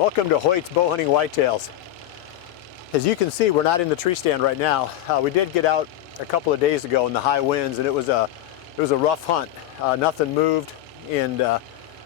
Welcome to Hoyt's Bowhunting Whitetails. As you can see, we're not in the tree stand right now. We did get out a couple of days ago in the high winds, and it was a rough hunt. Nothing moved, and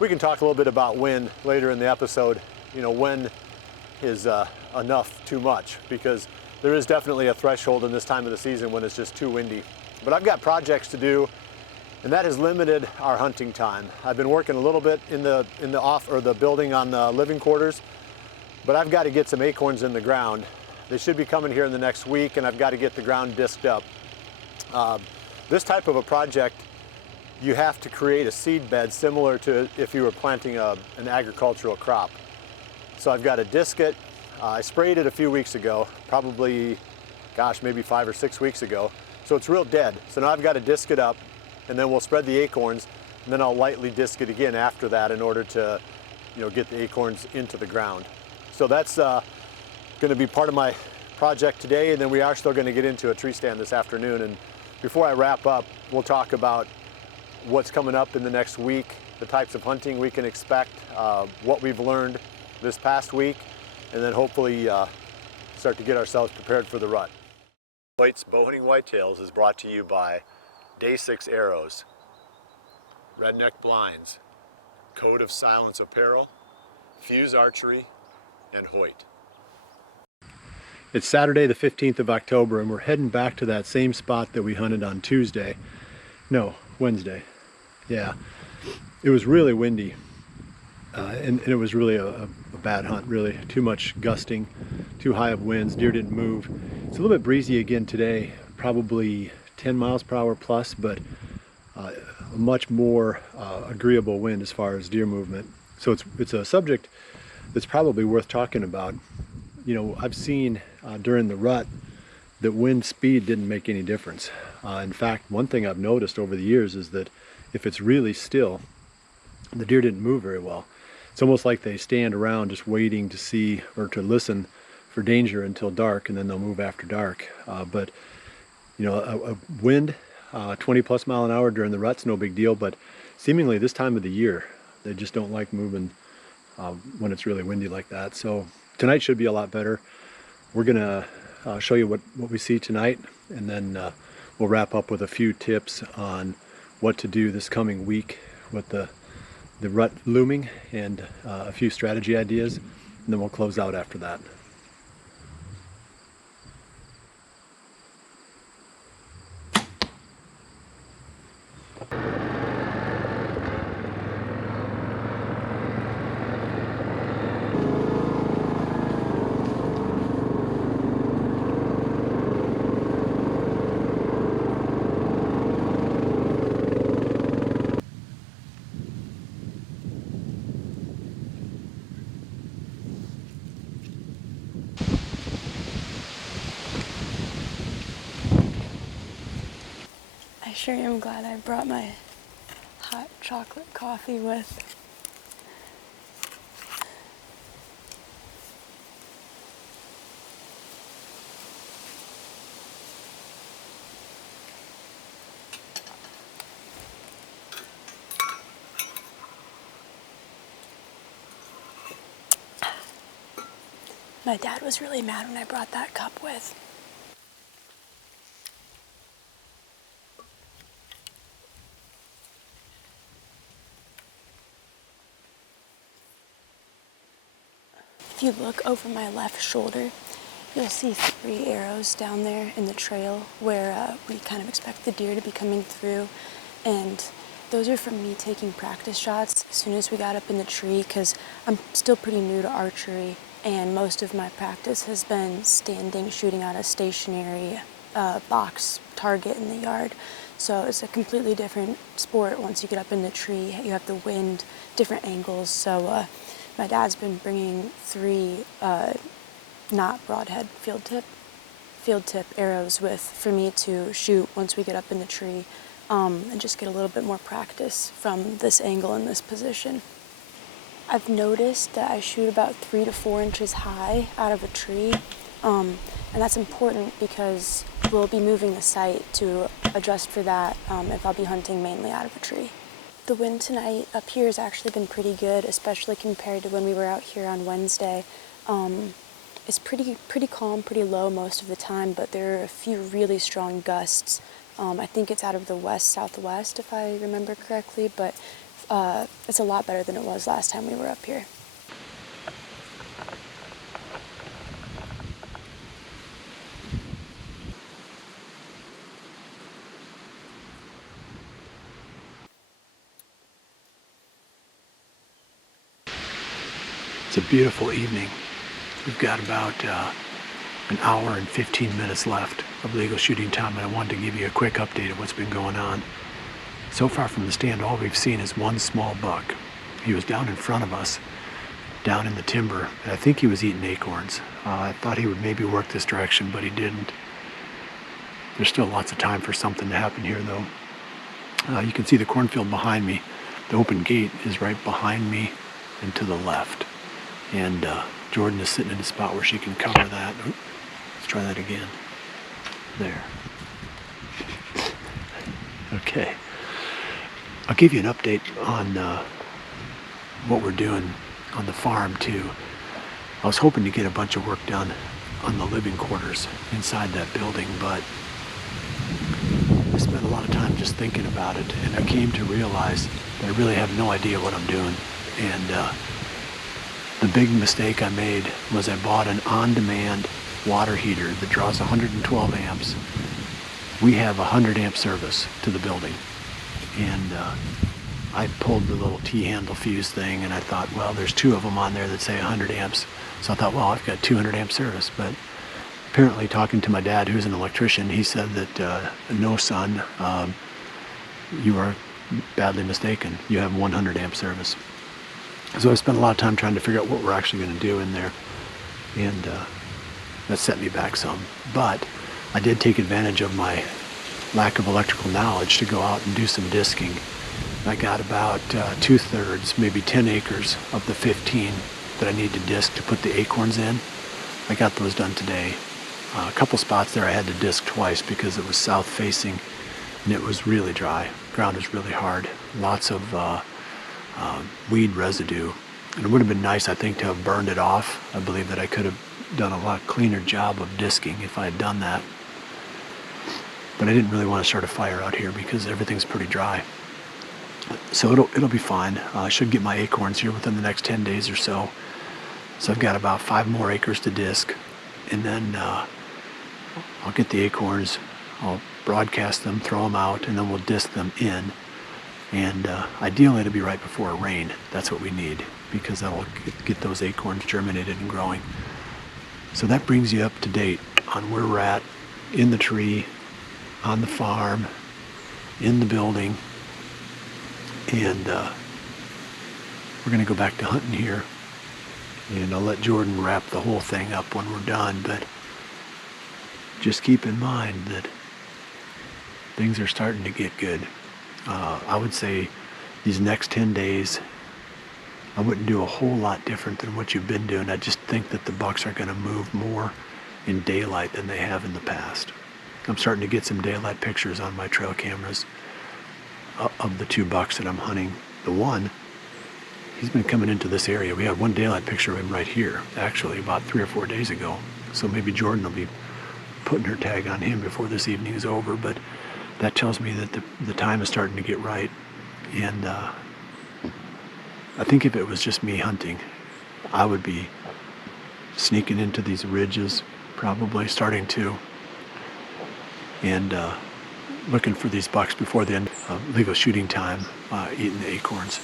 we can talk a little bit about wind later in the episode. You know, when is enough too much, because there is definitely a threshold in this time of the season when it's just too windy. But I've got projects to do, and that has limited our hunting time. I've been working a little bit in the building on the living quarters, but I've got to get some acorns in the ground. They should be coming here in the next week, and I've got to get the ground disked up. This type of a project, you have to create a seed bed similar to if you were planting an agricultural crop. So I've got to disc it. I sprayed it a few weeks ago, probably, gosh, maybe 5 or 6 weeks ago. So it's real dead. So now I've got to disc it up, and then we'll spread the acorns, and then I'll lightly disc it again after that in order to, get the acorns into the ground. So that's going to be part of my project today, and then we are still going to get into a tree stand this afternoon. And before I wrap up, we'll talk about what's coming up in the next week, the types of hunting we can expect, what we've learned this past week, and then hopefully start to get ourselves prepared for the rut. Hoyt's Bowhunting Whitetails is brought to you by Day 6 Arrows, Redneck Blinds, Code of Silence Apparel, Fuse Archery, and Hoyt. It's Saturday the 15th of October, and we're heading back to that same spot that we hunted on Wednesday. Yeah, it was really windy, and it was really a bad hunt, really. Too much gusting, too high of winds, deer didn't move. It's a little bit breezy again today, probably 10 miles per hour plus, but a much more agreeable wind as far as deer movement. So it's a subject that's probably worth talking about. I've seen during the rut that wind speed didn't make any difference. In fact, one thing I've noticed over the years is that if it's really still, the deer didn't move very well. It's almost like they stand around just waiting to see or to listen for danger until dark, and then they'll move after dark. But a wind 20 plus mile an hour during the rut's no big deal, but seemingly this time of the year they just don't like moving when it's really windy like that. So tonight should be a lot better. We're gonna show you what we see tonight, and then we'll wrap up with a few tips on what to do this coming week with the rut looming, and a few strategy ideas, and then we'll close out after that. I sure am glad I brought my hot chocolate coffee with. My dad was really mad when I brought that cup with. If you look over my left shoulder, you'll see 3 arrows down there in the trail where we kind of expect the deer to be coming through. And those are from me taking practice shots as soon as we got up in the tree, because I'm still pretty new to archery, and most of my practice has been standing, shooting at a stationary box target in the yard. So it's a completely different sport once you get up in the tree. You have the wind, different angles. So my dad's been bringing 3 not broadhead field tip arrows for me to shoot once we get up in the tree, and just get a little bit more practice from this angle and this position. I've noticed that I shoot about 3 to 4 inches high out of a tree, and that's important because we'll be moving the sight to adjust for that if I'll be hunting mainly out of a tree. The wind tonight up here has actually been pretty good, especially compared to when we were out here on Wednesday. It's pretty calm, pretty low most of the time, but there are a few really strong gusts. I think it's out of the west-southwest, if I remember correctly, but it's a lot better than it was last time we were up here. It's a beautiful evening. We've got about an hour and 15 minutes left of legal shooting time, and I wanted to give you a quick update of what's been going on. So far from the stand, all we've seen is one small buck. He was down in front of us, down in the timber, and I think he was eating acorns. I thought he would maybe work this direction, but he didn't. There's still lots of time for something to happen here, though. You can see the cornfield behind me. The open gate is right behind me and to the left. And Jordan is sitting in a spot where she can cover that. Ooh, let's try that again. There. Okay. I'll give you an update on what we're doing on the farm too. I was hoping to get a bunch of work done on the living quarters inside that building, but I spent a lot of time just thinking about it, and I came to realize that I really have no idea what I'm doing. And the big mistake I made was I bought an on-demand water heater that draws 112 amps. We have a 100 amp service to the building. And I pulled the little T-handle fuse thing, and I thought, well, there's two of them on there that say 100 amps. So I thought, well, I've got 200 amp service. But apparently, talking to my dad, who's an electrician, he said that, no, son, you are badly mistaken. You have 100 amp service. So I spent a lot of time trying to figure out what we're actually going to do in there, and that set me back some. But I did take advantage of my lack of electrical knowledge to go out and do some disking. I got about 2/3, maybe 10 acres of the 15 that I need to disc to put the acorns in. I got those done today. A couple spots there I had to disc twice because it was south facing and it was really dry. Ground was really hard. Lots of weed residue, and it would have been nice, I think, to have burned it off. I believe that I could have done a lot cleaner job of disking if I had done that, but I didn't really want to start a fire out here because everything's pretty dry. So it'll be fine. I should get my acorns here within the next 10 days or so. So I've got about 5 more acres to disc, and then I'll get the acorns, I'll broadcast them, throw them out, and then we'll disc them in. And ideally it'll be right before a rain. That's what we need, because that'll get those acorns germinated and growing. So that brings you up to date on where we're at in the tree, on the farm, in the building. And we're going to go back to hunting here. And I'll let Jordan wrap the whole thing up when we're done. But just keep in mind that things are starting to get good. I would say these next 10 days, I wouldn't do a whole lot different than what you've been doing. I just think that the bucks are going to move more in daylight than they have in the past. I'm starting to get some daylight pictures on my trail cameras of the 2 bucks that I'm hunting. The one, he's been coming into this area. We had one daylight picture of him right here, actually, about 3 or 4 days ago. So maybe Jordan will be putting her tag on him before this evening is over, but that tells me that the time is starting to get right. And I think if it was just me hunting, I would be sneaking into these ridges, probably starting to, and looking for these bucks before the end of legal shooting time, eating the acorns.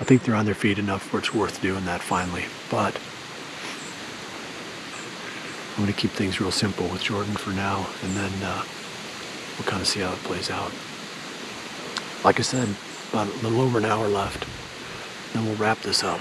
I think they're on their feet enough where it's worth doing that finally. But I'm going to keep things real simple with Jordan for now, and then we'll kind of see how it plays out. Like I said, about a little over an hour left, then we'll wrap this up.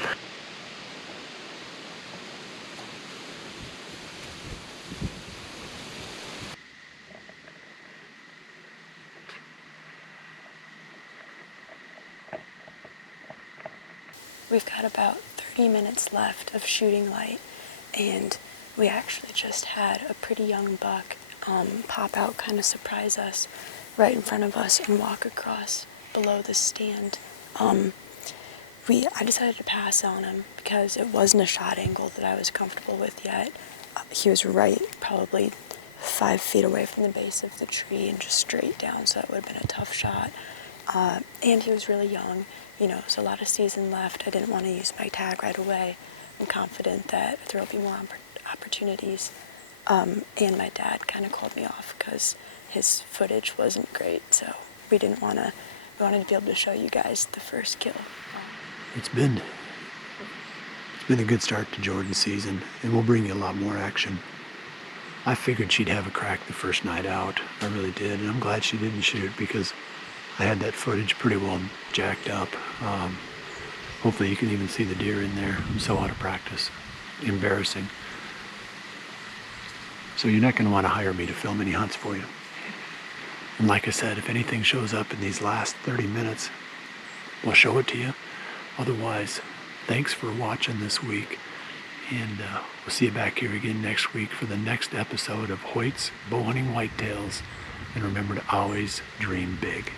We've got about 30 minutes left of shooting light, and we actually just had a pretty young buck pop out, kind of surprise us right in front of us and walk across below the stand. I decided to pass on him because it wasn't a shot angle that I was comfortable with yet. He was right, probably 5 feet away from the base of the tree and just straight down, so it would have been a tough shot. And he was really young, there's a lot of season left. I didn't want to use my tag right away. I'm confident that there will be more opportunities. And my dad kind of called me off because his footage wasn't great, so we wanted to be able to show you guys the first kill. It's been a good start to Jordan's season, and we'll bring you a lot more action. I figured she'd have a crack the first night out. I really did, and I'm glad she didn't shoot because I had that footage pretty well jacked up. Hopefully you can even see the deer in there. I'm so out of practice. Embarrassing. So you're not going to want to hire me to film any hunts for you. And like I said, if anything shows up in these last 30 minutes, we'll show it to you. Otherwise, thanks for watching this week. And we'll see you back here again next week for the next episode of Hoyt's Bowhunting Whitetails. And remember to always dream big.